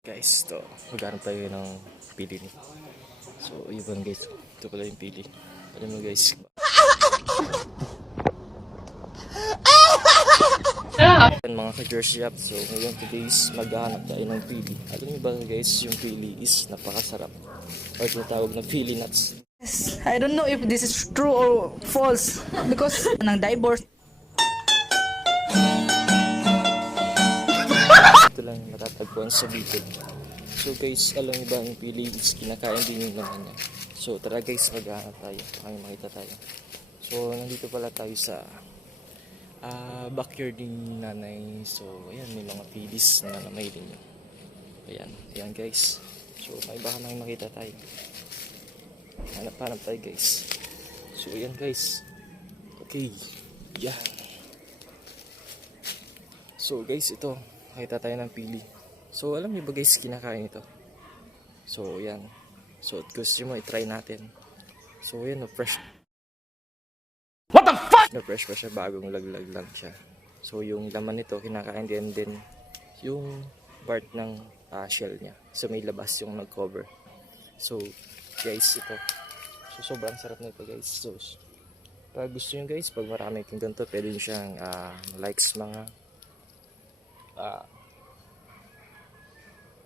Guys, to maghanap tayo ng pili ni. So, yun guys. Ito pala yung pili. Alam mo guys. Yan mga ka-jersey shop. So, ngayon today is maghanap tayo ng pili. Alam niyo ba guys, yung pili is napakasarap. Or tinatawag na pili nuts. I don't know if this is true or false because ng divorce. Ito lang matatagpuan sa Bicol. So guys, alam niyo ba ang pili is kinakain din yung laman niya. So tara guys, maghanap tayo. Baka makita tayo. So nandito pala tayo sa backyard ni nanay. So ayan, may mga pilis na namay din yun. Ayan guys. So baka may makita tayo. Hanap tayo guys. So ayan guys. Okay. Yan. So guys, ito. Makita tayo ng pili. So alam niyo ba guys, kinakain ito. So yan. So gusto mo i-try natin. So yan, fresh. What the fuck? Fresh pa siya, bagong laglag lang siya. So yung laman nito kinakain din yung part ng shell niya. So may labas yung nag-cover. So guys, ito. So sobrang sarap nito guys. So pag gusto niyo guys, pag marami kang ganito, pwede niyo siyang likes mga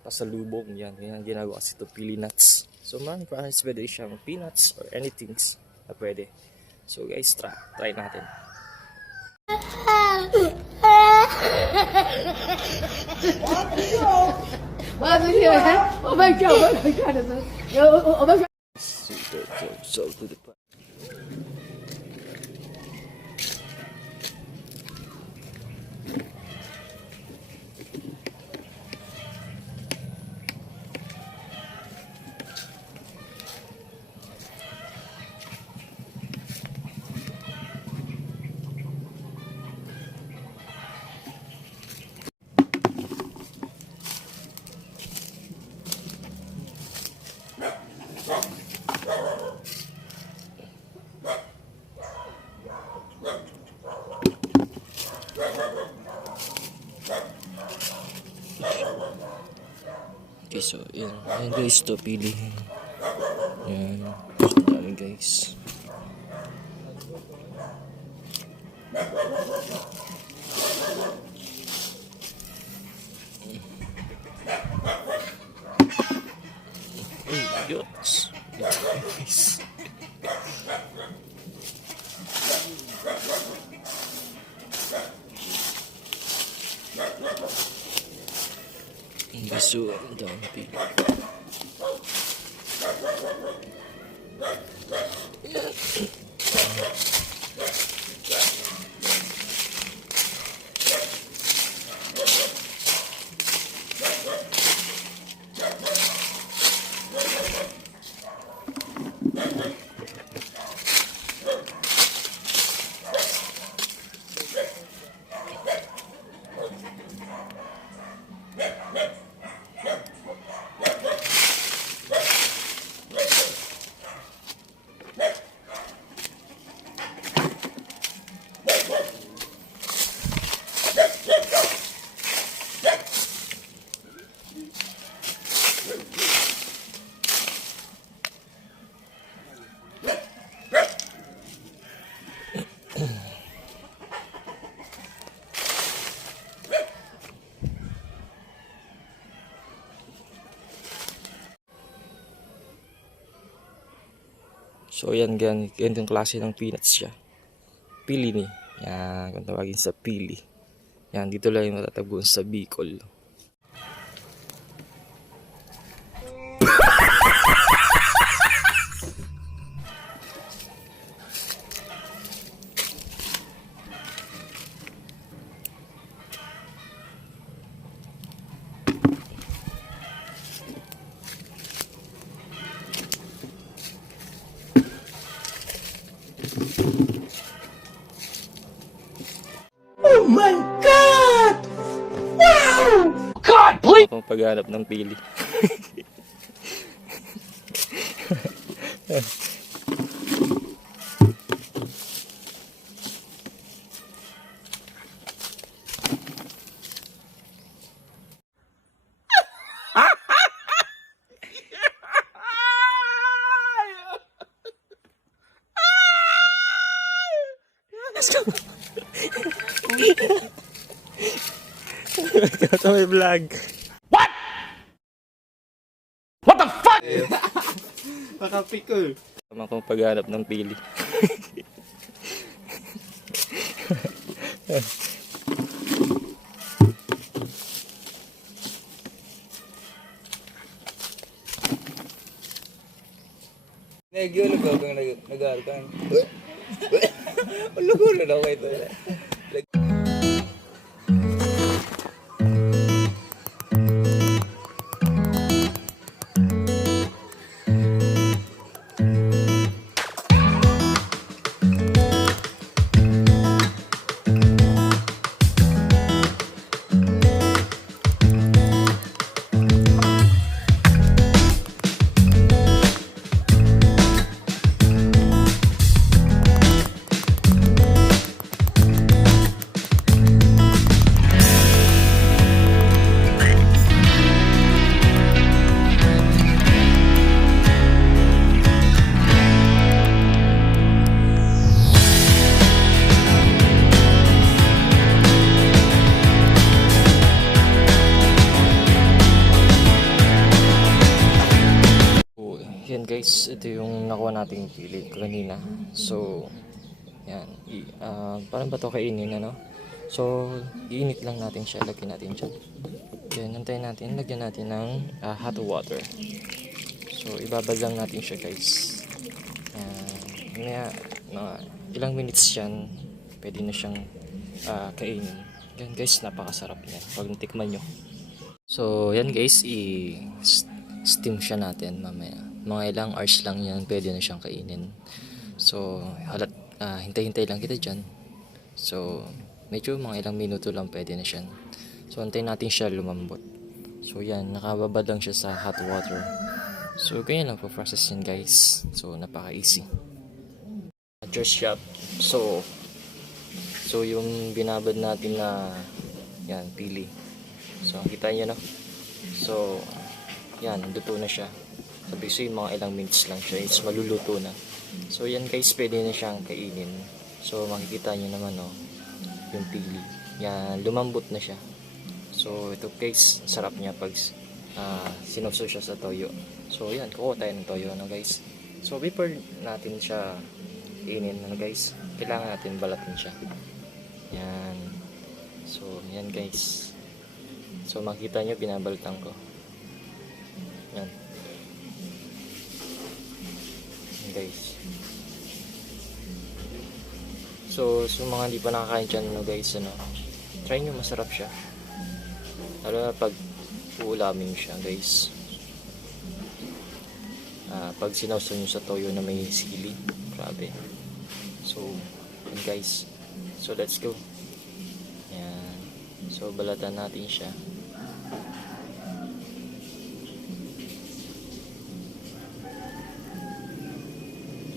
pasalubong. Yan ginagawa kasi ito, pili nuts. So maraming products, pwede siyang peanuts or anything na pwede. So guys, try natin. So to the point. Okay, so yan guys, to pili. Yan, dami guys. Yuts. Guys. So, ang dami pili. So yan yung klase ng peanuts siya. Pili ni. Yan, kung tawagin sa pili. Yan, dito lang yung matatagpuan sa Bicol. Oh my God! Wow! God, please! Ang paghanap ng pili. Ah! sa may vlog. Nakapikol. Tama kong paghanap ng pili. Nagyulo ko kung nag-aaral Lugulo na ako ito. So, yan guys, ito yung nakuha nating pili kanina. So, yan. Parang ba ito kainin, ano? So, iinit lang natin siya. Lagyan natin siya. Yan, nantayin natin. Lagyan natin ng hot water. So, ibabad lang natin siya guys. Yan. Mga ilang minutes yan, pwede na siyang kainin. Yan guys, napakasarap niya. Pag natikman nyo. So, yan guys, steam siya natin mamaya. Mga ilang hours lang yan, pwede na siyang kainin. So, hintay-hintay lang kita dyan. So, medyo mga ilang minuto lang pwede na siya. So, antayin natin siya lumambot. So, yan, nakababad lang siya sa hot water. So, ganyan lang po process yan guys. So, napaka-easy. Adjust shop. So, yung binabad natin na, yan, pili. So, kita nyo no? So, yan, luto na siya. Sabi ko yung mga ilang minutes lang siya, it's maluluto na. So, yan guys, pwede na siyang kainin. So, makikita nyo naman, no, yung pili. Yan, lumambot na siya. So, ito guys, sarap niya pag sinuso siya sa toyo. So, yan, kukuha tayo ng toyo, no guys. So, before natin siya kainin, no guys, kailangan natin balatin siya. Yan. So, yan guys. So, makita nyo, binabaltan ko. Yan. Yan guys. So, mga hindi pa nakakain dyan, no guys, ano, try nyo, masarap siya. Lalo na pag uulamin siya, guys. Pag sinawsaw nyo sa toyo na may sili, grabe. So, yan guys. So, let's go. Yan. So, balatan natin siya.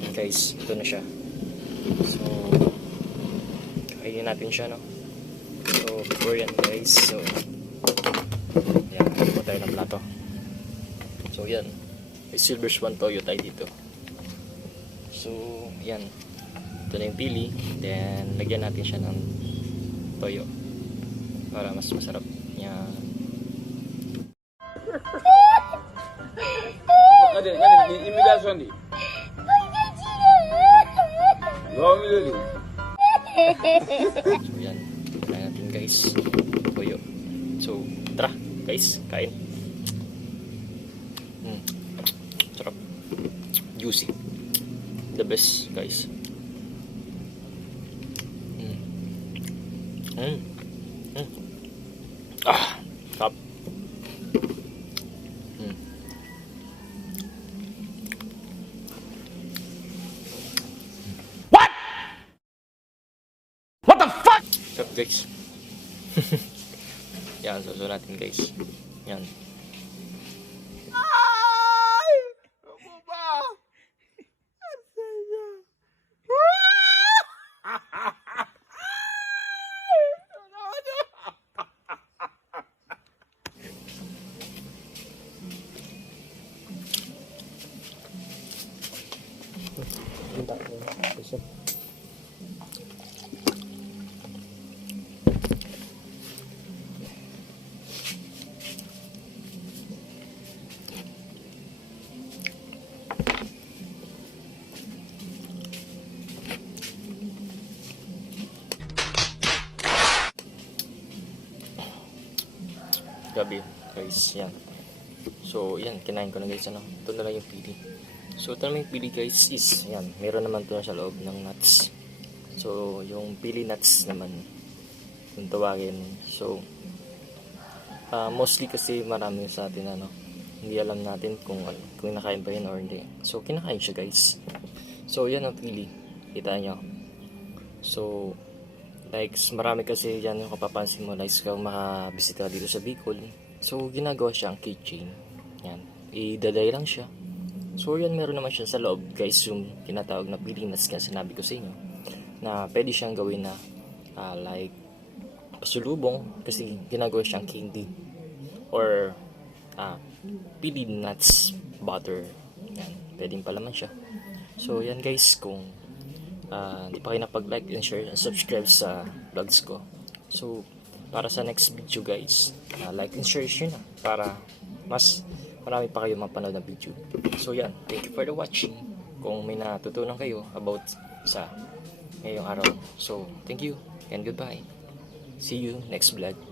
Yan guys, ito na siya. So, kainin natin siya, no? So, before yan guys, so, yan, po tayo ng plato. So, yan. May silver swan toyo tayo dito. So, yan. Ito na yung pili. Then, lagyan natin siya ng toyo. Para mas masarap. Yan. Imitasyon di. So, yan. Kaya natin guys. Toyo. So, tara guys. Kain. Sarap. Juicy. The best guys. Sarap. What the fuck? Sarap guys. Yan, susunod natin guys. Yan. gabi guys, yan. So yan, kinain ko na guys, ano. Ito na lang yung pili. So ito naman yung pili guys is, yan, meron naman ito sa loob ng nuts. So yung pili nuts naman, kung tawagin. So mostly kasi marami sa atin, ano, hindi alam natin kung nakain ba yun or hindi. So kinakain siya guys. So yan ang pili, kita nyo. So like marami kasi yan yung kapapansin mo, like kung makabisita dito sa Bicol. So ginagawa siyang keychain. Yan, idalay lang siya. So yan, meron naman siya sa loob guys, yung tinatawag na pili nuts nga sinabi ko sa inyo, na pwede siyang gawin na like pasulubong, kasi ginagawa siyang candy or pili nuts butter. Yan, pwedeng palaman siya. So yan guys, kung hindi pa kayo napag-like and share and subscribe sa vlogs ko, so para sa next video guys, like and share nyo na para mas marami pa kayo mapanood ng video. So yan, thank you for the watching. Kung may natutunan kayo about sa ngayong araw, so thank you and goodbye. See you next vlog.